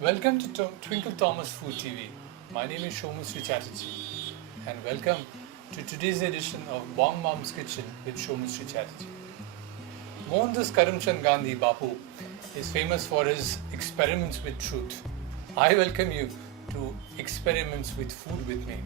Welcome to Twinkle Thomas Food TV. My name is Shomusri Chatterjee and welcome to today's edition of Bong Mom's Kitchen with Shomusri Chatterjee. Mohandas Karamchand Gandhi Bapu is famous for his experiments with truth. I welcome you to experiments with food with me.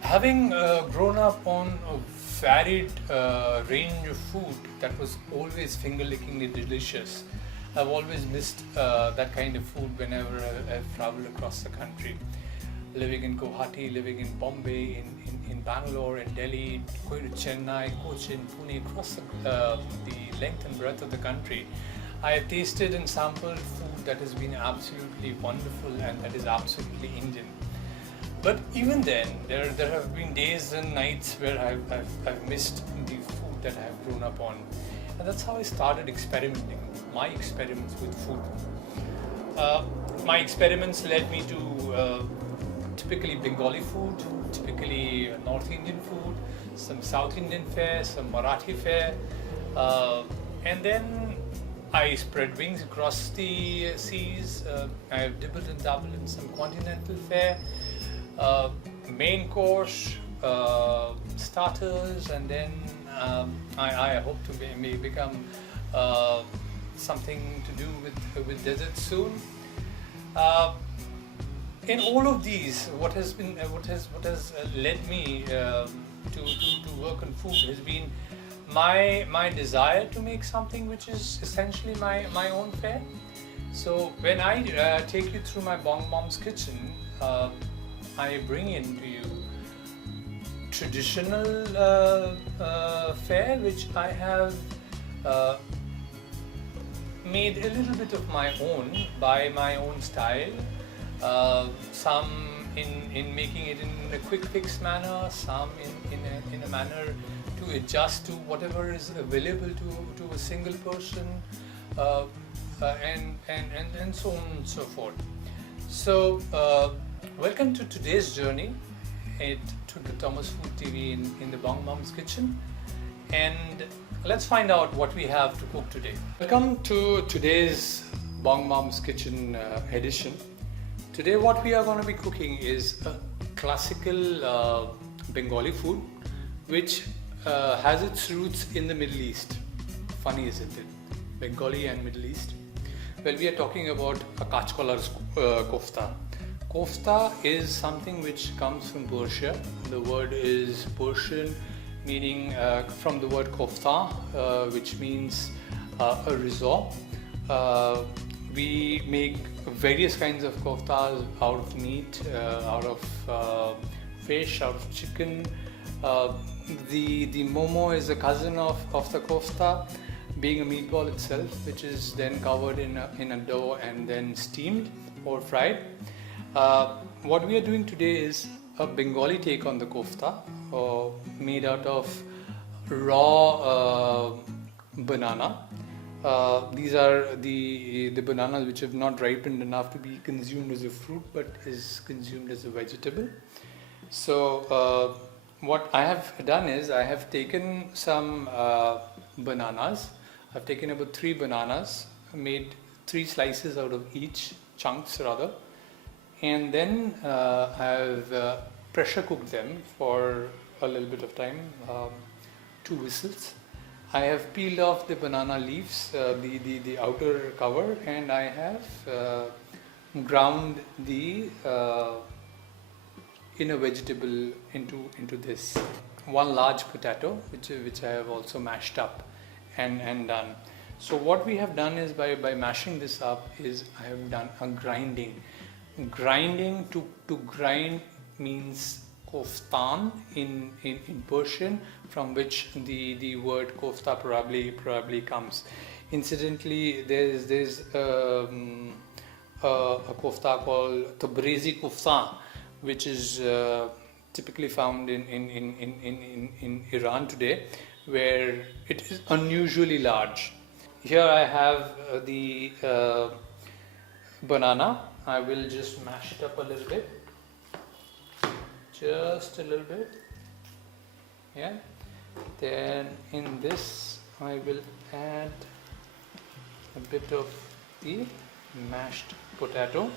Having grown up on a varied range of food that was always finger-lickingly delicious, I've always missed that kind of food whenever I've traveled across the country. Living in Guwahati, living in Bombay, in Bangalore, in Delhi, going to Chennai, Cochin, Pune, across the length and breadth of the country, I have tasted and sampled food that has been absolutely wonderful and that is absolutely Indian. But even then, there have been days and nights where I've missed the food that I have grown up on. And that's how I started experimenting, my experiments with food. My experiments led me to typically Bengali food, typically North Indian food, some South Indian fare, some Marathi fare, and then I spread wings across the seas. I have dibbled and dabbled in some continental fare, main course, starters, and then I hope to may become something to do with desert soon. In all of these, what has led me to work on food has been my desire to make something which is essentially my own fare. So when I take you through my Bong Mom's kitchen, I bring into you traditional fare which I have made a little bit of my own by my own style. Some in making it in a quick fix manner, some in a manner to adjust to whatever is available to a single person, and so on and so forth. So welcome to today's journey to the Thomas Food TV in the Bong Mom's Kitchen, and let's find out what we have to cook today. Welcome to today's Bong Mom's Kitchen edition. Today what we are going to be cooking is a classical Bengali food which has its roots in the Middle East. Funny, isn't it? Bengali and Middle East. Well, we are talking about a kachkolar's kofta. Kofta is something which comes from Persia. The word is Persian, meaning from the word kofta, which means a risotto. We make various kinds of koftas out of meat, out of fish, out of chicken. The momo is a cousin of the kofta, being a meatball itself, which is then covered in a dough and then steamed or fried. What we are doing today is a Bengali take on the kofta, made out of raw banana. These are the bananas which have not ripened enough to be consumed as a fruit, but is consumed as a vegetable. So what I have done is I have taken some bananas. I've taken about 3 bananas, made 3 slices out of each, chunks rather, and then I've pressure cooked them for a little bit of time, 2 whistles. I have peeled off the banana leaves, the outer cover, and I have ground the inner vegetable into this. 1 large potato, which I have also mashed up and done. So what we have done is by mashing this up is I have done a grinding. Grinding, to grind means koftan in Persian, from which the word kofta probably comes. Incidentally, there's a kofta called Tabrizi kofta, which is typically found in Iran today, where it is unusually large. Here I have the banana. I will just mash it up a little bit, just a little bit. Yeah. Then in this I will add a bit of the mashed potato.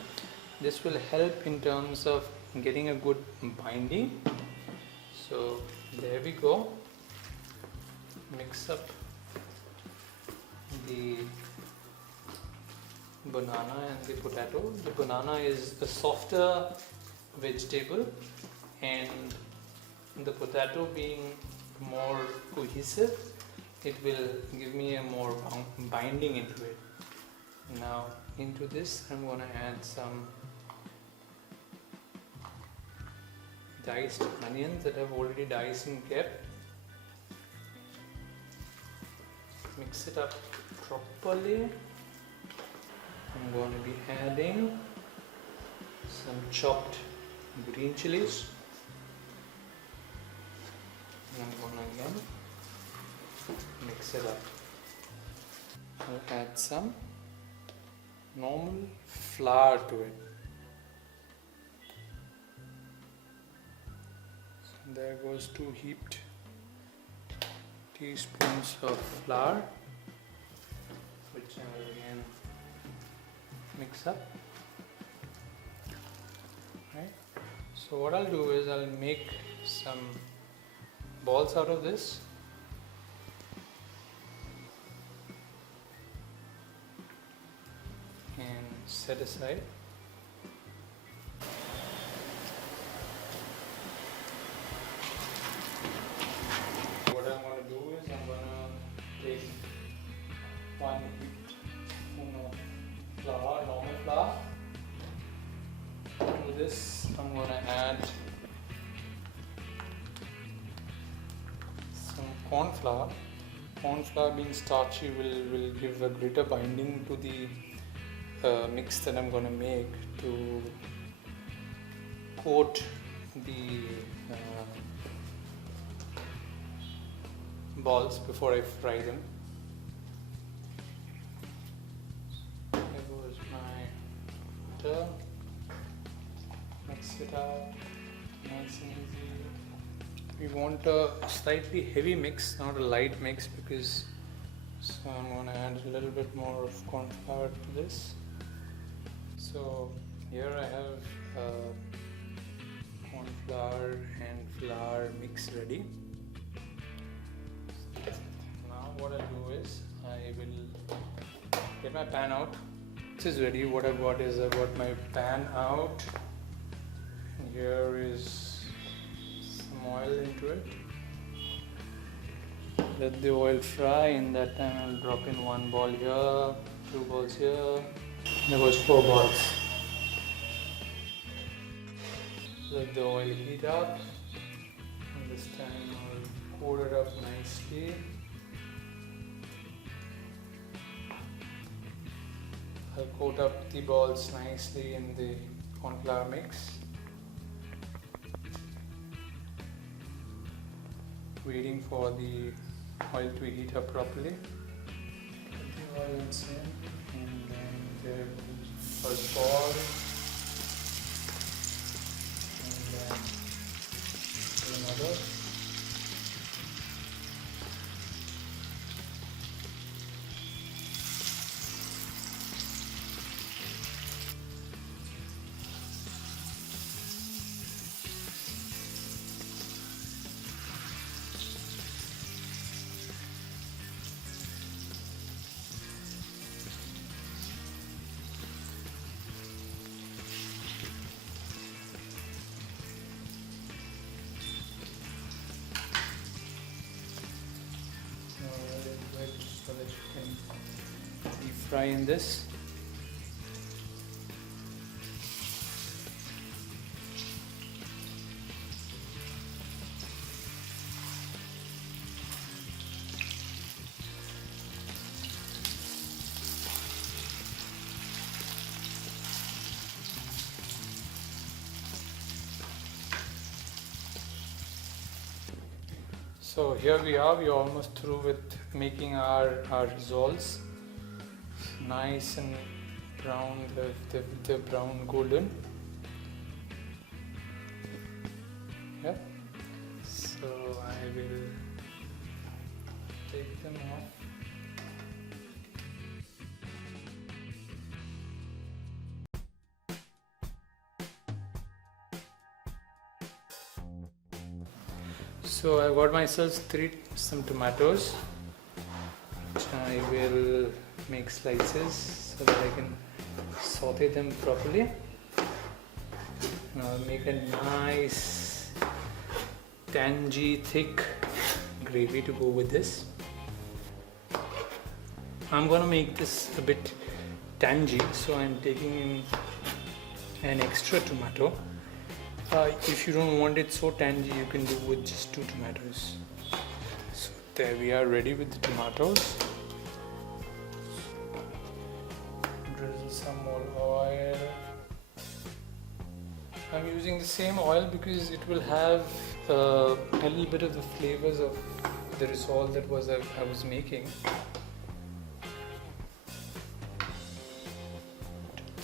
This will help in terms of getting a good binding. So there we go. Mix up the banana and the potato. The banana is a softer vegetable, and the potato being more cohesive, it will give me a more binding into it. Now into this I'm going to add some diced onions that I've already diced and kept. Mix it up properly. I'm going to be adding some chopped green chilies. And I'm going to again mix it up. I'll add some normal flour to it. So there goes 2 heaped teaspoons of flour, which I will again mix up. Right. So what I'll do is I'll make some balls out of this. And set aside. What I'm going to do is I'm going to take 1 teaspoon of flour, normal flour. To this I'm going to add some corn flour. Corn flour being starchy will give a greater binding to the mix that I'm going to make to coat the balls before I fry them. There goes my butter. Mix it up, nice and easy. We want a slightly heavy mix, not a light mix, because so I'm going to add a little bit more of corn flour to this. So here I have corn flour and flour mix ready. Now what I do is I will get my pan out. This is ready. What I've got is I've got my pan out. Here is some oil into it. Let the oil fry. In that time I'll drop in 1 ball here, 2 balls here. There goes 4 balls. Let the oil heat up. And this time I'll pour it up nicely. I'll coat up the balls nicely in the corn flour mix. Waiting for the oil to heat up properly. Put the oil in, and then there goes first ball, and then another. So that you can deep fry in this. So here we are almost through with making our rissoles. Nice and brown, they're brown golden. Yeah. So I will take them off. So I got myself some tomatoes, which I will make slices so that I can saute them properly. And I'll make a nice tangy thick gravy to go with this. I'm gonna make this a bit tangy, so I'm taking in an extra tomato. If you don't want it so tangy, you can do with just 2 tomatoes. So there we are, ready with the tomatoes. Drizzle some more oil. I'm using the same oil because it will have a little bit of the flavors of the risotto that I was making.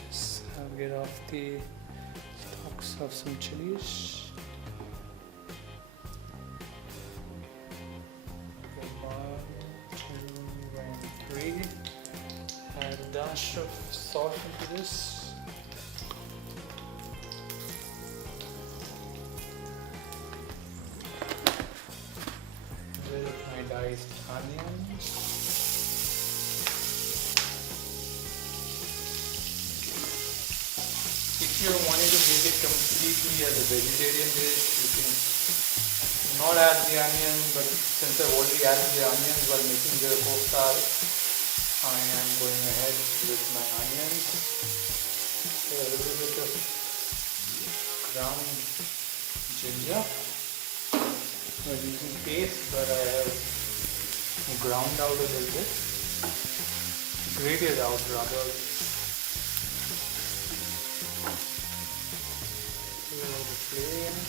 Just get off the stalks of some chilies. 1, 2, and 3. Add a dash of salt into this. Diced onions. If you're wanting to make it completely as a vegetarian dish, you can not add the onion, but since I've already added the onions while making the kofta, I am going ahead with my onions. So a little bit of ground ginger. I'm not using paste, but I have ground out a little bit, grated out rather. Lower the flame.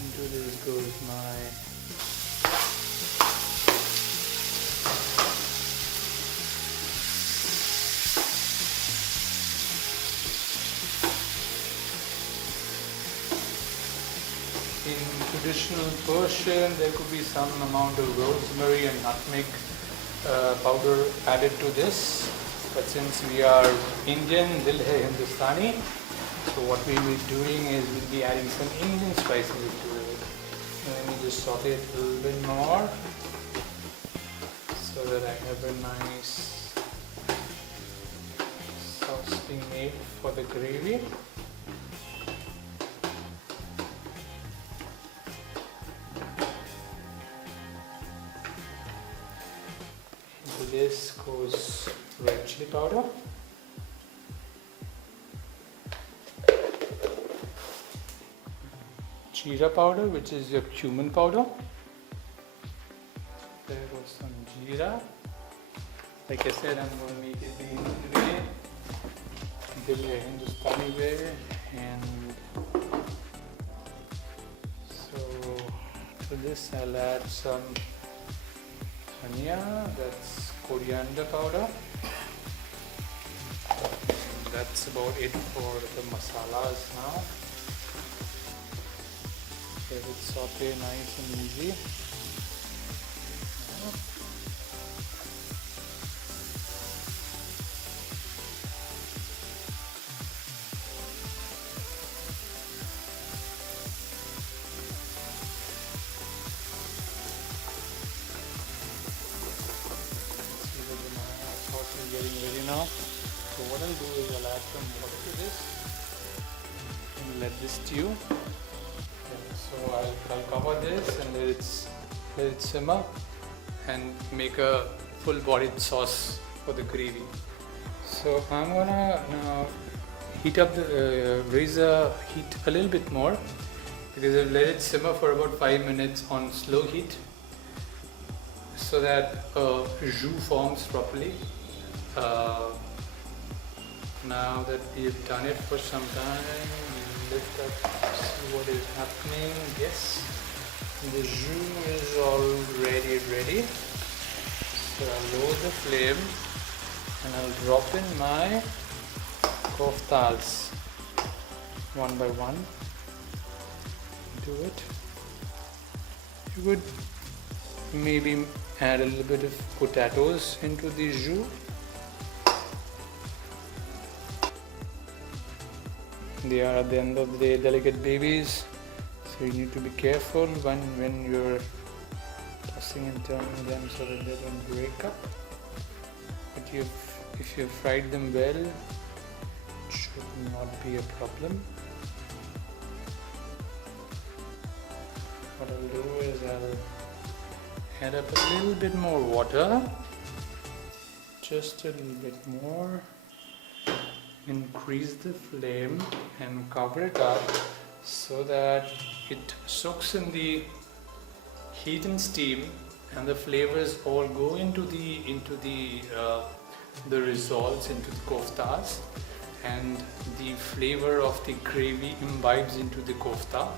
Into this goes my traditional Persian, there could be some amount of rosemary and nutmeg powder added to this, but since we are Indian, Dil Hai Hindustani, so what we will be doing is we'll be adding some Indian spices into it. Let me just saute it a little bit more so that I have a nice sauce being made for the gravy. This goes red chili powder, jeera powder, which is your cumin powder. There goes some jeera. Like I said, I'm going to make it the Indian way, Dil Hai Hindustani way, and so to this I'll add some dhania, that's coriander powder. That's about it for the masalas now. Let it saute nice and easy. Getting ready now. So what I'll do is I'll add some water to this and let this stew. Okay, so I'll cover this and let it simmer and make a full-bodied sauce for the gravy. So I'm gonna now heat up raise the heat a little bit more because I've let it simmer for about 5 minutes on slow heat so that jus forms properly. Now that we've done it for some time, we lift up, see what is happening. Yes, the jus is already ready. So I'll lower the flame and I'll drop in my koftas one by one into it. You could maybe add a little bit of potatoes into the jus. They are at the end of the day delicate babies, so So you need to be careful when you're tossing and turning them so that they don't break up. But if you've fried them well, it should not be a problem. What I'll do is I'll add up a little bit more water, just a little bit more, increase the flame and cover it up so that it soaks in the heat and steam, and the flavors all go into the rissoles, into the koftas, and the flavor of the gravy imbibes into the kofta,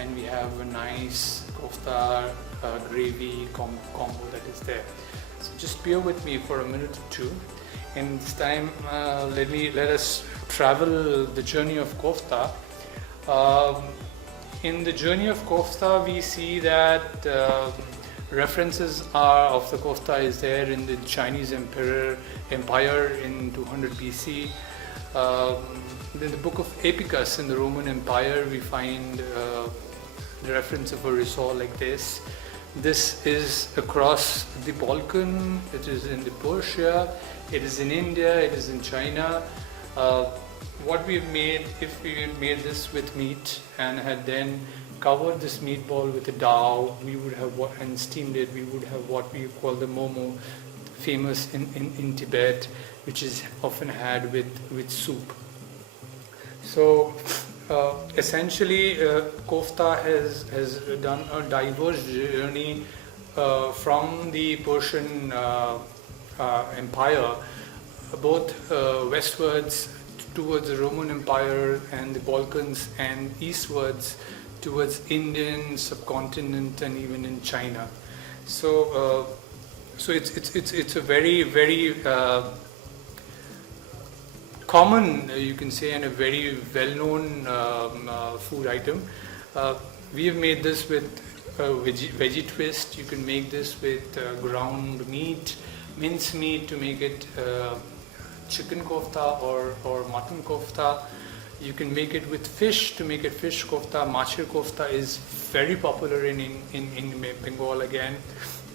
and we have a nice kofta gravy combo that is there. So just bear with me for a minute or two, and this time let us travel the journey of kofta. In the journey of kofta, we see that references of the kofta is there in the Chinese empire in 200 BC. In the book of Epicus in the Roman Empire, we find the reference of a rissole like this. This is across the Balkan, it is in the Persia, it is in India, it is in China. What we've made, if we had made this with meat and had then covered this meatball with a dough, we would have and steamed it, we would have what we call the momo, famous in Tibet, which is often had with soup. So essentially kofta has done a diverse journey from the Persian Empire, both westwards towards the Roman Empire and the Balkans, and eastwards towards Indian subcontinent and even in China. So it's a very common, you can say, and a very well-known food item. We have made this with veggie twist. You can make this with ground meat, mince meat to make it chicken kofta or mutton kofta. You can make it with fish to make it fish kofta. Machir kofta is very popular in Bengal again,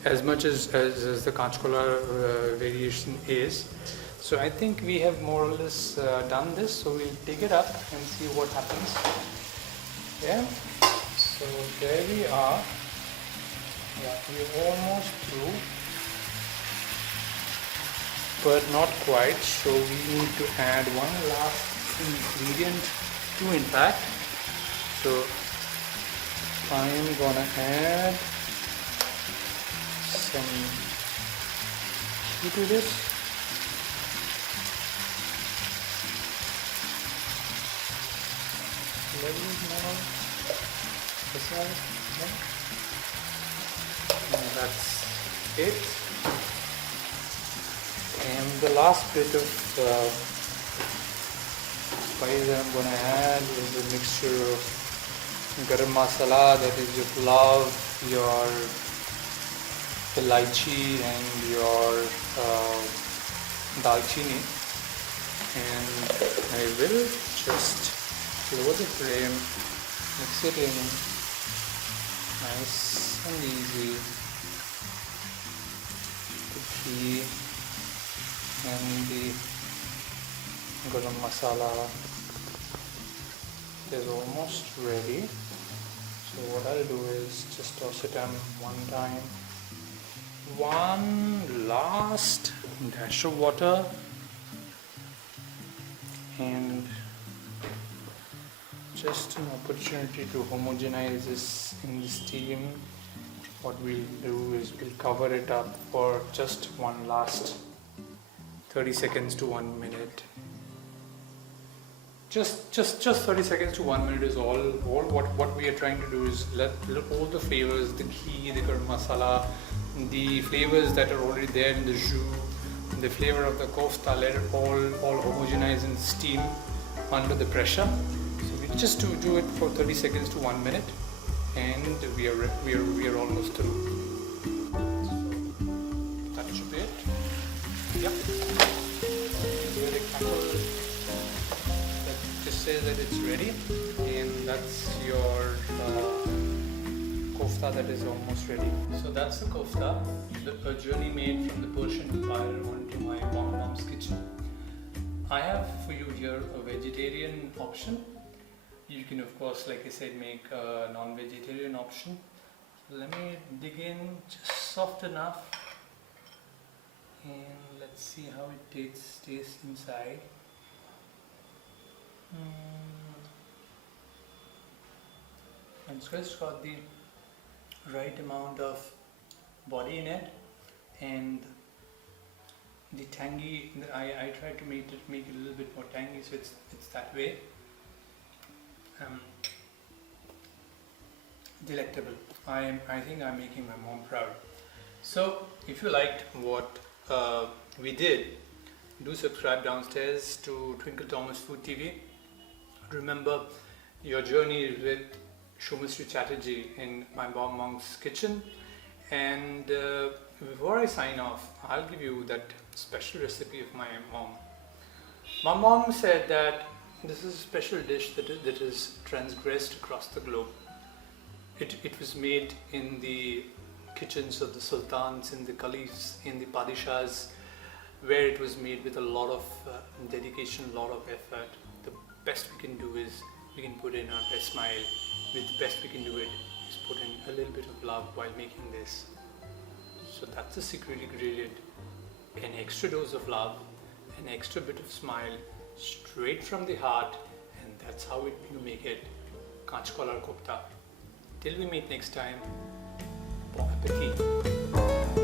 as much as the Kanchkola variation is. So I think we have more or less done this, so we'll take it up and see what happens. Yeah, so there we are. Yeah, we're almost through, but not quite. So we need to add one last ingredient too, in fact. So I am gonna add some ghee to this. A little more. This side. And that's it. And the last bit of spice that I'm going to add is a mixture of garam masala, that is your clove, your elaichi and your dalchini, and I will just lower the flame, mix it in nice and easy. The ghee and the garam masala is almost ready. So what I'll do is just toss it on one time. One last dash of water, and just an opportunity to homogenize this in the steam. What we'll do is we'll cover it up for just one last 30 seconds to 1 minute. Just 30 seconds to 1 minute is all what we are trying to do is let all the flavors, the ghee, the garam masala, the flavors that are already there in the jus, the flavor of the kofta, let it all homogenize in steam under the pressure. So we just do it for 30 seconds to 1 minute, and we are almost through. So that should be it. Yep. The rectangle that just says that it's ready, and that's your kofta that is almost ready. So that's the kofta, a journey made from the Persian Empire onto my mom's kitchen. I have for you here a vegetarian option. You can of course, like I said, make a non-vegetarian option. So let me dig in just soft enough and let's see how it tastes inside. And it's just got the right amount of body in it, and the tangy. I try to make it a little bit more tangy, so it's that way. Delectable. I think I'm making my mom proud. So if you liked what we did, do subscribe downstairs to Twinkle Thomas Food TV. Remember, your journey is with Shoumishri Chatterjee in my mom's kitchen. And before I sign off, I'll give you that special recipe of my mom. My mom said that this is a special dish that is transgressed across the globe. It was made in the kitchens of the sultans, in the caliphs, in the padishahs, where it was made with a lot of dedication, a lot of effort. The best we can do is we can put in our best smile. With the best we can do it is put in a little bit of love while making this. So that's the secret ingredient. An extra dose of love, an extra bit of smile, straight from the heart, and that's how you make it. Kaach Kolar Kofta. Till we meet next time, bon appetit.